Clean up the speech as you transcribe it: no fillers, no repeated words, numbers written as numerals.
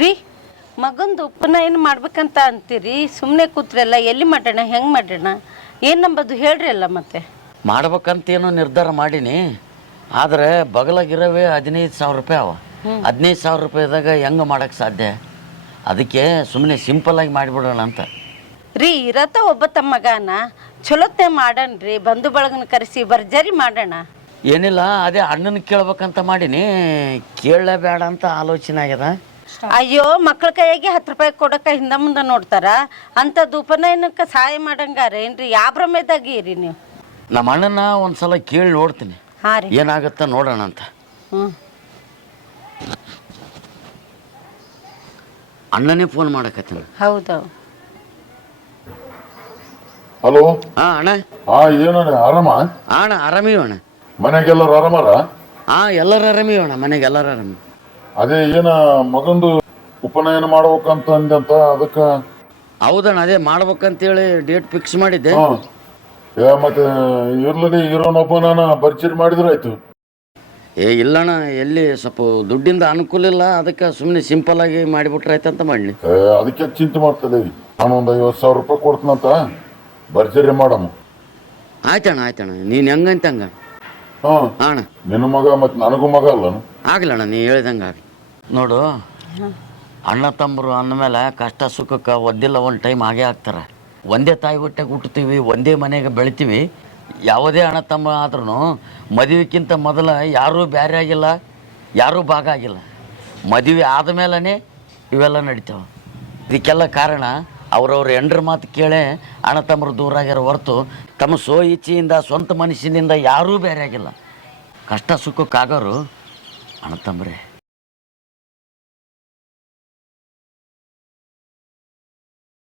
ರೀ ಮಗಂದು ಉಪನಯನ ಮಾಡ್ಬೇಕಂತ ಅಂತೀರಿ, ಸುಮ್ಮನೆ ಕೂತ್ರೆಲ್ಲ ಎಲ್ಲಿ ಮಾಡೋಣ, ಹೆಂಗೆ ಮಾಡೋಣ, ಏನು ನಂಬದು ಹೇಳ್ರಿ ಅಲ್ಲ. ಮತ್ತೆ ಮಾಡ್ಬೇಕಂತೇನೋ ನಿರ್ಧಾರ ಮಾಡೀನಿ, ಆದರೆ ಬಗಲಾಗಿರೋವೇ 15,000 ರೂಪಾಯಿ ಅವ. 15,000 ರೂಪಾಯಿದಾಗ ಹೆಂಗೆ ಮಾಡೋಕ್ಕೆ ಸಾಧ್ಯ? ಅದಕ್ಕೆ ಸುಮ್ಮನೆ ಸಿಂಪಲ್ಲಾಗಿ ಮಾಡಿಬಿಡೋಣ ಅಂತ. ರೀ ಇರತ್ತ ಒಬ್ಬ ತಮ್ಮ ಮಗನ ಚಲೋತ್ನೆ ಮಾಡೋಣ ರೀ, ಬಂಧು ಬಳಗನ ಕರೆಸಿ ಭರ್ಜರಿ ಮಾಡೋಣ. ಏನಿಲ್ಲ, ಅದೇ ಅಣ್ಣನ ಕೇಳ್ಬೇಕಂತ ಮಾಡೀನಿ, ಕೇಳಲೇಬೇಡ ಅಂತ ಆಲೋಚನೆ ಆಗ್ಯದ. ಅಯ್ಯೋ, ಮಕ್ಳ ಕೈಯಾಗೆ 10 ರೂಪಾಯಿ ಕೊಡೋಕೆ ಹಿಂದೆ ಮುಂದೆ ನೋಡ್ತಾರ, ಅಂಥದ್ದು ಉಪನಯನಕ್ಕೆ ಸಹಾಯ ಮಾಡಂಗಾರ ಏನ್ರಿ? ಯಾವ ಭ್ರಮೆದಾಗಿರಿ ನೀವು? ನಮ್ಮ ಅಣ್ಣನ ಒಂದು ಸಲ ಕೇಳಿ ನೋಡ್ತೀನಿ, ಹಾಂ ರೀ, ಏನಾಗುತ್ತಾ ನೋಡೋಣ ಅಂತ. ಅಣ್ಣನೇ ಫೋನ್ ಮಾಡಕತ್ತೀನಿ. ಹೌದು. ಹಲೋ. ಹಾಂ ಅಣ್ಣ. ಏನಣ್ಣ ಆರಾಮ? ಅಣ್ಣ ಆರಾಮೀವಿ ಅಣ್ಣ. ಮನೆಗೆಲ್ಲರೂ ಆರಾಮಾರ? ಎಲ್ಲರೂ ಆರಾಮೀವಿ ಅಣ್ಣ, ಮನೆಗೆ ಎಲ್ಲರೂ ಆರಾಮಿ. ಅದೇ ಮಗಂದು ಉಪನಯನ ಮಾಡ್ಬೇಕಂತ ಅಂದಂತ, ಅದಕ್ಕೆ. ಹೌದಣ್ಣ, ಅದೇ ಮಾಡ್ಬೇಕಂತೇಳಿ ಡೇಟ್ ಫಿಕ್ಸ್ ಮಾಡಿದ್ದೆ. ಮತ್ತೆ ಇರ್ಲದೆ ಇರೋನೊಬ್ಬನ ಭರ್ಜರಿ ಮಾಡಿದ್ರಾಯ್ತು. ಇಲ್ಲಣ್ಣ, ಎಲ್ಲಿ ಸ್ವಲ್ಪ ದುಡ್ಡಿಂದ ಅನುಕೂಲ ಇಲ್ಲ, ಅದಕ್ಕೆ ಸುಮ್ಮನೆ ಸಿಂಪಲ್ ಆಗಿ ಮಾಡಿಬಿಟ್ರೆ ಆಯ್ತಂತ ಮಾಡಿ. ಅದಕ್ಕೆ ಚಿಂತೆ ಮಾಡ್ತದೆ. ನಾನು ಒಂದು 50,000 ರೂಪಾಯಿ ಕೊಡ್ತೀನಂತ, ಭರ್ಜರಿ ಮಾಡಮ್ಮ. ಆಯ್ತಣ್ಣ, ನೀನು ಹೆಂಗಂತ ಹಂಗ. ಅಣ್ಣ ನಿನ್ನ ಮಗ ಮತ್ತೆ ನನಗೂ ಮಗ ಅಲ್ಲ. ಆಗ್ಲಣ್ಣ, ನೀ ಹೇಳ್ದಂಗೆ ಆಗಲಿ. ನೋಡು, ಅಣ್ಣ ತಮ್ಮರು ಅಂದಮೇಲೆ ಕಷ್ಟ ಸುಖಕ್ಕೆ ಒದ್ದಿಲ್ಲ ಒಂದು ಟೈಮ್ ಆಗೇ ಆಗ್ತಾರೆ. ಒಂದೇ ತಾಯಿ ಹೊಟ್ಟೆಗೆ ಹುಟ್ಟುತ್ತೀವಿ, ಒಂದೇ ಮನೆಗೆ ಬೆಳಿತೀವಿ. ಯಾವುದೇ ಅಣ್ಣ ತಮ್ಮ ಆದ್ರೂ ಮದುವೆಕ್ಕಿಂತ ಮೊದಲ ಯಾರೂ ಬೇರೆ ಆಗಿಲ್ಲ, ಯಾರೂ ಭಾಗ ಆಗಿಲ್ಲ. ಮದುವೆ ಆದಮೇಲೇ ಇವೆಲ್ಲ ನಡೀತಾವೆ. ಇದಕ್ಕೆಲ್ಲ ಕಾರಣ ಅವ್ರವ್ರ ಹೆಂಡ್ರ ಮಾತು ಕೇಳೇ ಅಣ್ಣ ತಮ್ಮರು ದೂರ ಆಗ್ಯಾರ ಹೊರತು ತಮ್ಮ ಇಚ್ಛೆಯಿಂದ ಸ್ವಂತ ಮನಸ್ಸಿನಿಂದ ಯಾರೂ ಬೇರೆ ಆಗಿಲ್ಲ. ಕಷ್ಟ ಸುಖಕ್ಕಾಗೋರು ಅಣ್ಣ ತಮ್ಮರೇ.